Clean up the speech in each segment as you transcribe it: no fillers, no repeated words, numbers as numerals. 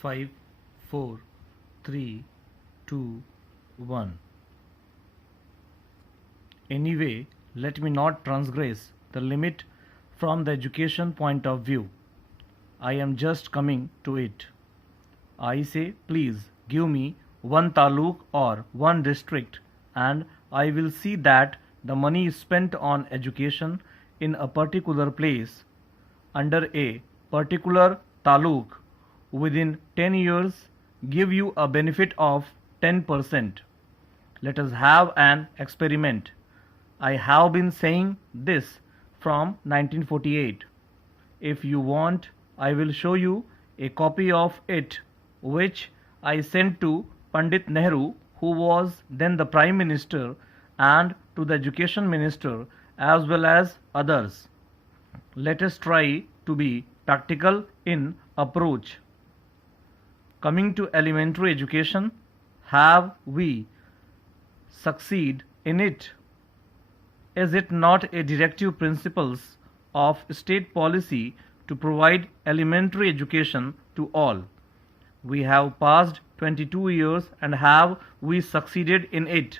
5, 4, 3, 2, 1. Anyway, let me not transgress the limit from the education point of view. I am just coming to it. I say, please give me one taluk or one district, and I will see that the money is spent on education in a particular place under a particular taluk within 10 years give you a benefit of 10%. Let us have an experiment. I have been saying this from 1948. If you want, I will show you a copy of it which I sent to Pandit Nehru, who was then the Prime Minister, and to the Education Minister as well as others. Let us try to be practical in approach. Coming to elementary education, have we succeed in it? Is it not a directive principles of state policy to provide elementary education to all? We have passed 22 years and have we succeeded in it?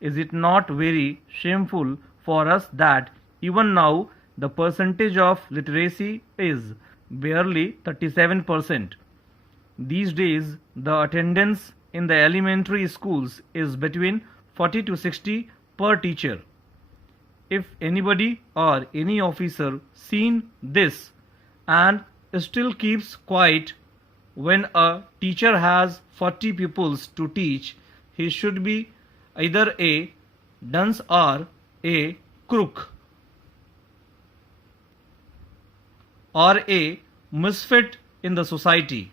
Is it not very shameful for us that even now the percentage of literacy is barely 37%? These days, the attendance in the elementary schools is between 40 to 60 per teacher. If anybody or any officer seen this and still keeps quiet when a teacher has 40 pupils to teach, he should be either a dunce or a crook or a misfit in the society.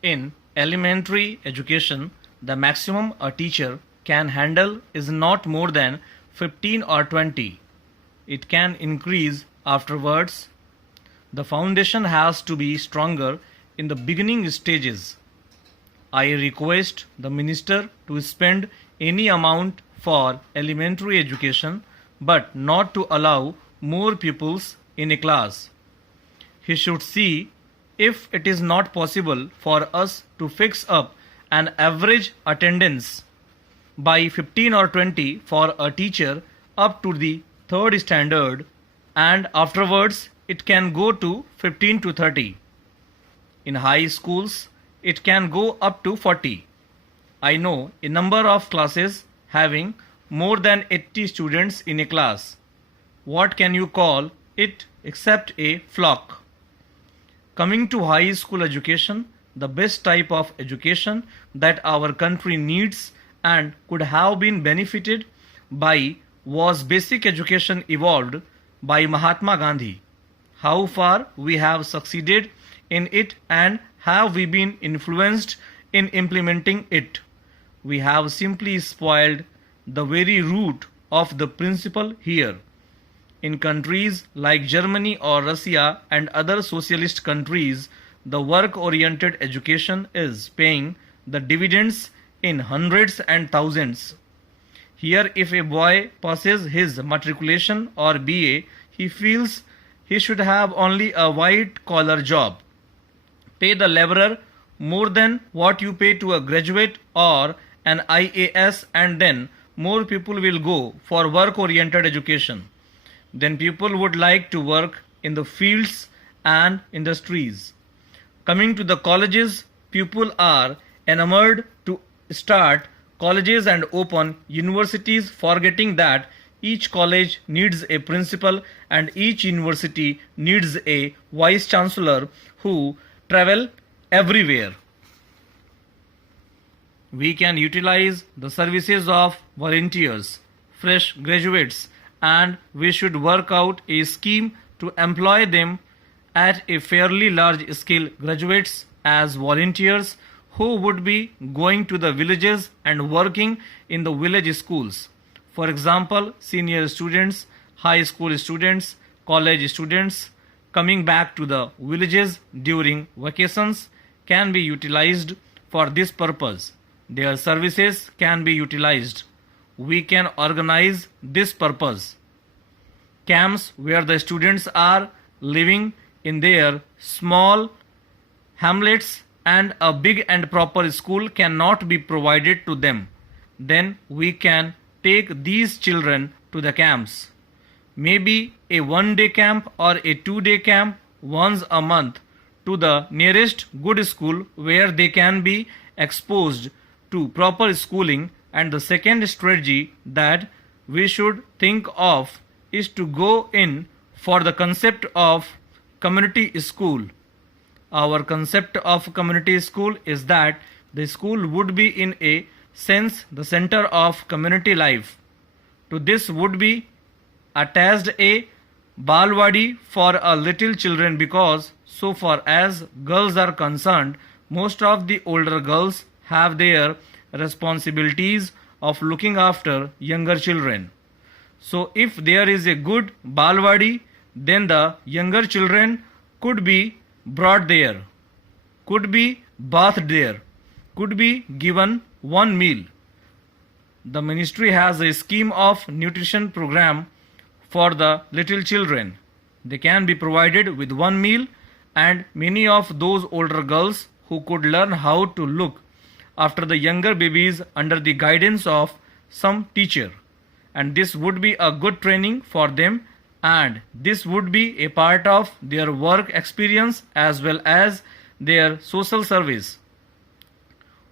In elementary education, the maximum a teacher can handle is not more than 15 or 20. It can increase afterwards. The foundation has to be stronger in the beginning stages. I request the minister to spend any amount for elementary education, but not to allow more pupils in a class. He should see if it is not possible for us to fix up an average attendance by 15 or 20 for a teacher up to the third standard, and afterwards it can go to 15 to 30. In high schools, it can go up to 40. I know a number of classes having more than 80 students in a class. What can you call it except a flock? Coming to high school education, the best type of education that our country needs and could have been benefited by was basic education evolved by Mahatma Gandhi. How far we have succeeded in it and have we been influenced in implementing it? We have simply spoiled the very root of the principle here. In countries like Germany or Russia and other socialist countries, the work-oriented education is paying the dividends in hundreds and thousands. Here, if a boy passes his matriculation or BA, he feels he should have only a white-collar job. Pay the laborer more than what you pay to a graduate or an IAS, and then more people will go for work-oriented education. Then people would like to work in the fields and industries. Coming to the colleges, people are enamored to start colleges and open universities, forgetting that each college needs a principal and each university needs a vice chancellor who travel everywhere. We can utilize the services of volunteers, fresh graduates, and we should work out a scheme to employ them at a fairly large scale, graduates as volunteers who would be going to the villages and working in the village schools. For example, senior students, high school students, college students coming back to the villages during vacations can be utilized for this purpose. Their services can be utilized. We can organize this purpose. Camps where the students are living in their small hamlets and a big and proper school cannot be provided to them, then we can take these children to the camps. Maybe a 1 day camp or a 2 day camp once a month to the nearest good school where they can be exposed to proper schooling. And the second strategy that we should think of is to go in for the concept of community school. Our concept of community school is that the school would be in a sense the center of community life. To this would be attached a balwadi for a little children, because so far as girls are concerned, most of the older girls have their responsibilities of looking after younger children. So if there is a good balwadi, then the younger children could be brought there, could be bathed there, could be given one meal. The ministry has a scheme of nutrition program for the little children. They can be provided with one meal, and many of those older girls who could learn how to look after the younger babies under the guidance of some teacher. And this would be a good training for them, and this would be a part of their work experience as well as their social service.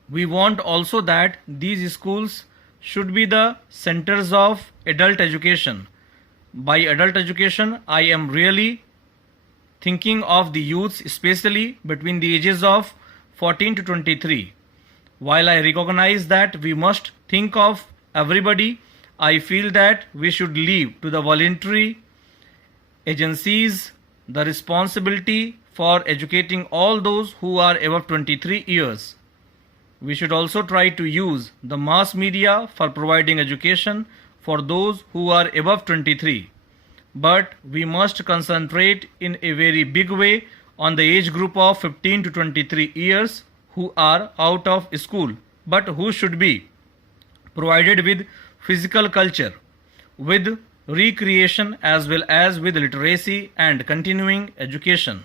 We want also that these schools should be the centers of adult education. By adult education, I am really thinking of the youths, especially between the ages of 14 to 23. While I recognize that we must think of everybody, I feel that we should leave to the voluntary agencies the responsibility for educating all those who are above 23 years. We should also try to use the mass media for providing education for those who are above 23. But we must concentrate in a very big way on the age group of 15 to 23 years who are out of school, but who should be provided with physical culture, with recreation as well as with literacy and continuing education.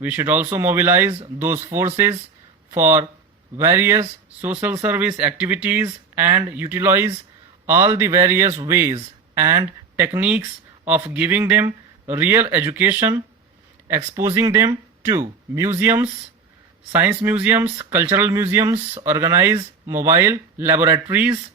We should also mobilize those forces for various social service activities and utilize all the various ways and techniques of giving them real education, exposing them to museums, science museums, cultural museums, organize mobile laboratories,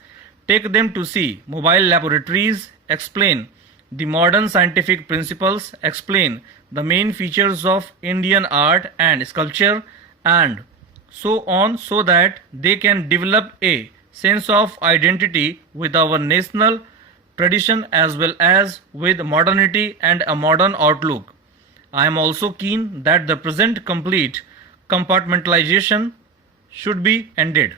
take them to see mobile laboratories, explain the modern scientific principles, explain the main features of Indian art and sculpture, and so on, so that they can develop a sense of identity with our national tradition as well as with modernity and a modern outlook. I am also keen that the present complete compartmentalization should be ended.